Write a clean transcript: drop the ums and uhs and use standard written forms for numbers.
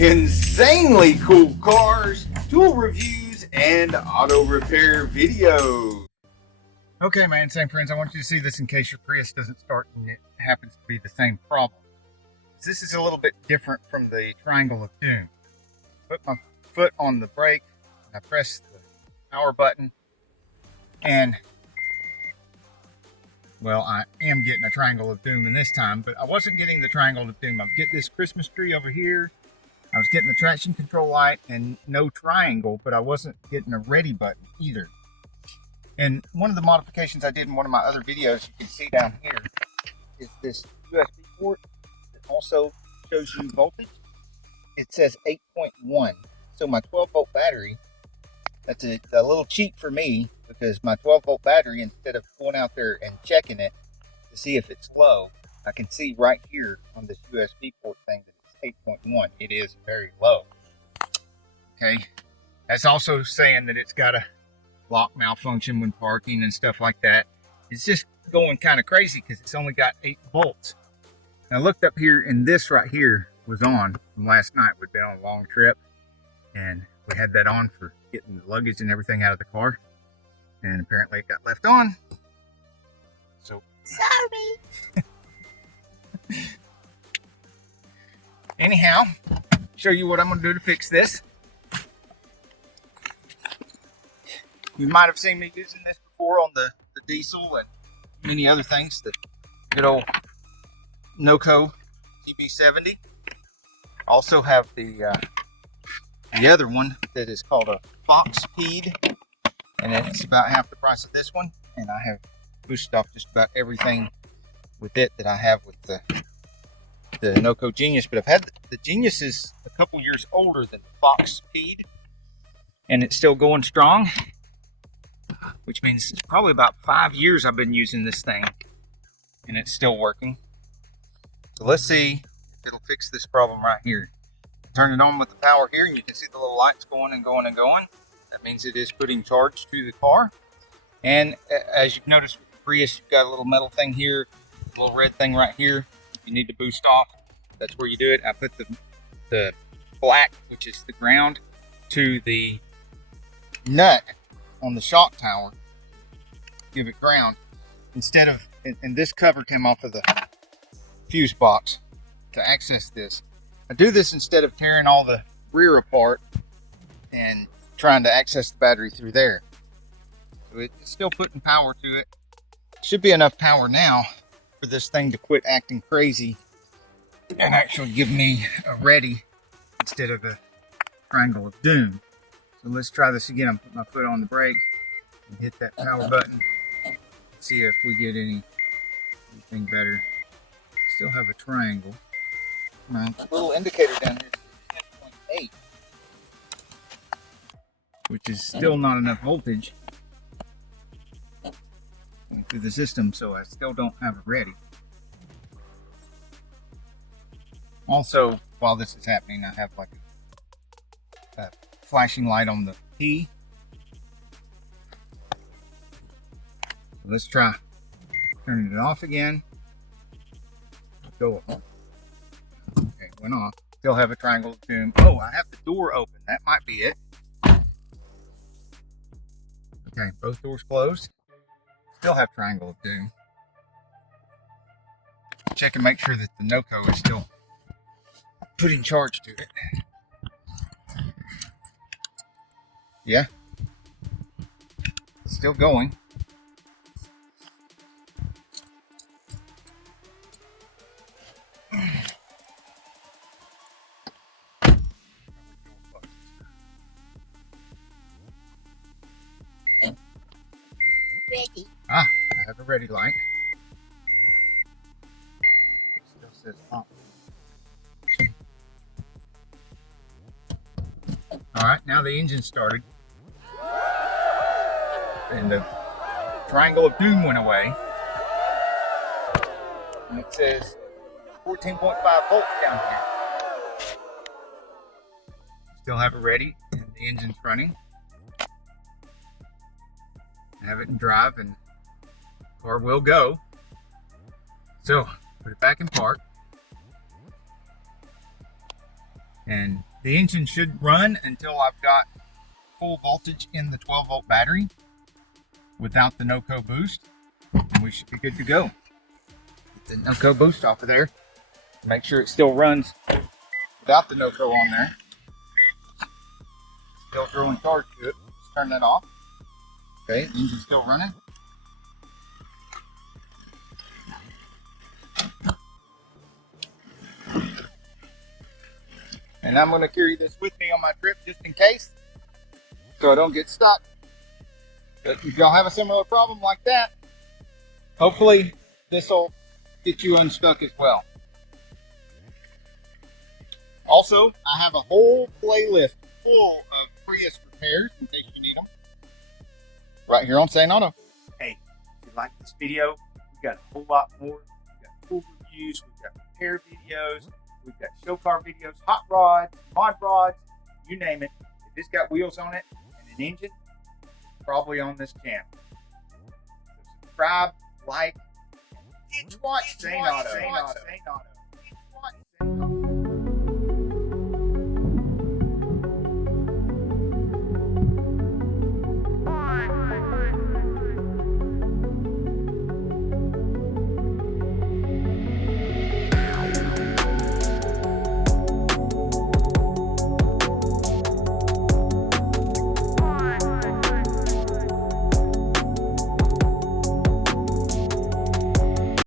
insanely cool cars, tool reviews, and auto repair videos. Okay, my insane friends, I want you to see this in case your Prius doesn't start and it happens to be the same problem. This is a little bit different from the triangle of doom. Put my foot on the brake, I press the power button, and well, I am getting a triangle of doom in this time, but I wasn't getting the triangle of doom. I was getting this Christmas tree over here. I was getting the traction control light and no triangle, but I wasn't getting a ready button either. And one of the modifications I did in one of my other videos, you can see down here, is this USB port that also shows you voltage. It says 8.1. So my 12-volt battery, that's a little cheap for me, because my 12-volt battery, instead of going out there and checking it to see if it's low, I can see right here on this USB port thing that it's 8.1. It is very low. Okay, that's also saying that it's got a lock malfunction when parking and stuff like that. It's just going kind of crazy because it's only got 8 volts. And I looked up here, and this right here was on from last night. We'd been on a long trip, and we had that on for getting the luggage and everything out of the car. And apparently it got left on. So sorry. Anyhow, show you what I'm going to do to fix this. You might have seen me using this before on the diesel and many other things. The good old Noco TB70. Also have the other one that is called a Fox Speed, and it's about half the price of this one. And I have pushed off just about everything with it that I have with the Noco Genius. But I've had the Genius is a couple years older than the Fox Speed, and it's still going strong, which means it's probably about 5 years I've been using this thing, and it's still working. So let's see if it'll fix this problem right here. Turn it on with the power here, and you can see the little lights going and going and going. That means it is putting charge to the car. And as you've noticed with the Prius, you've got a little metal thing here, a little red thing right here. You need to boost off. That's where you do it. I put the black, which is the ground, to the nut on the shock tower. Give it ground. Instead of, and this cover came off of the fuse box to access this. I do this instead of tearing all the rear apart and trying to access the battery through there. So it's still putting power to it. Should be enough power now for this thing to quit acting crazy and actually give me a ready instead of a triangle of doom. So let's try this again. I'm putting my foot on the brake and hit that power button. See if we get anything better. Still have a triangle. My little indicator down here is 10.8, which is still not enough voltage going through the system, so I still don't have it ready. Also, while this is happening, I have like a flashing light on the P. Let's try turning it off again. Go up. Okay, went off. Still have a triangle of doom. Oh, I have the door open. That might be it. Okay, both doors closed. Still have triangle of doom. Check and make sure that the Noco is still putting charge to it. Yeah. Still going. Ready. Ah, I have a ready light. It still says on. Alright, now the engine started. And the triangle of doom went away. And it says 14.5 volts down here. Still have it ready, and the engine's running. Have it in drive, and the car will go. So put it back in park, and The engine should run until I've got full voltage in the 12-volt battery without the no-co boost, and we should be good to go. Get the no-co boost off of there. Make sure it still runs without the no-co on there. Still throwing charge to it. Let's turn that off. Okay, the engine's still running. And I'm going to carry this with me on my trip just in case, so I don't get stuck. But if y'all have a similar problem like that, hopefully this will get you unstuck as well. Also, I have a whole playlist full of Prius repairs in case you need them. Right here on St. Auto. Hey, if you like this video, we got a whole lot more. We got tool reviews, we got repair videos, we've got show car videos, hot rods, mod rods, you name it. If it's got wheels on it and an engine, probably on this channel. So subscribe, like, and watch St. Auto.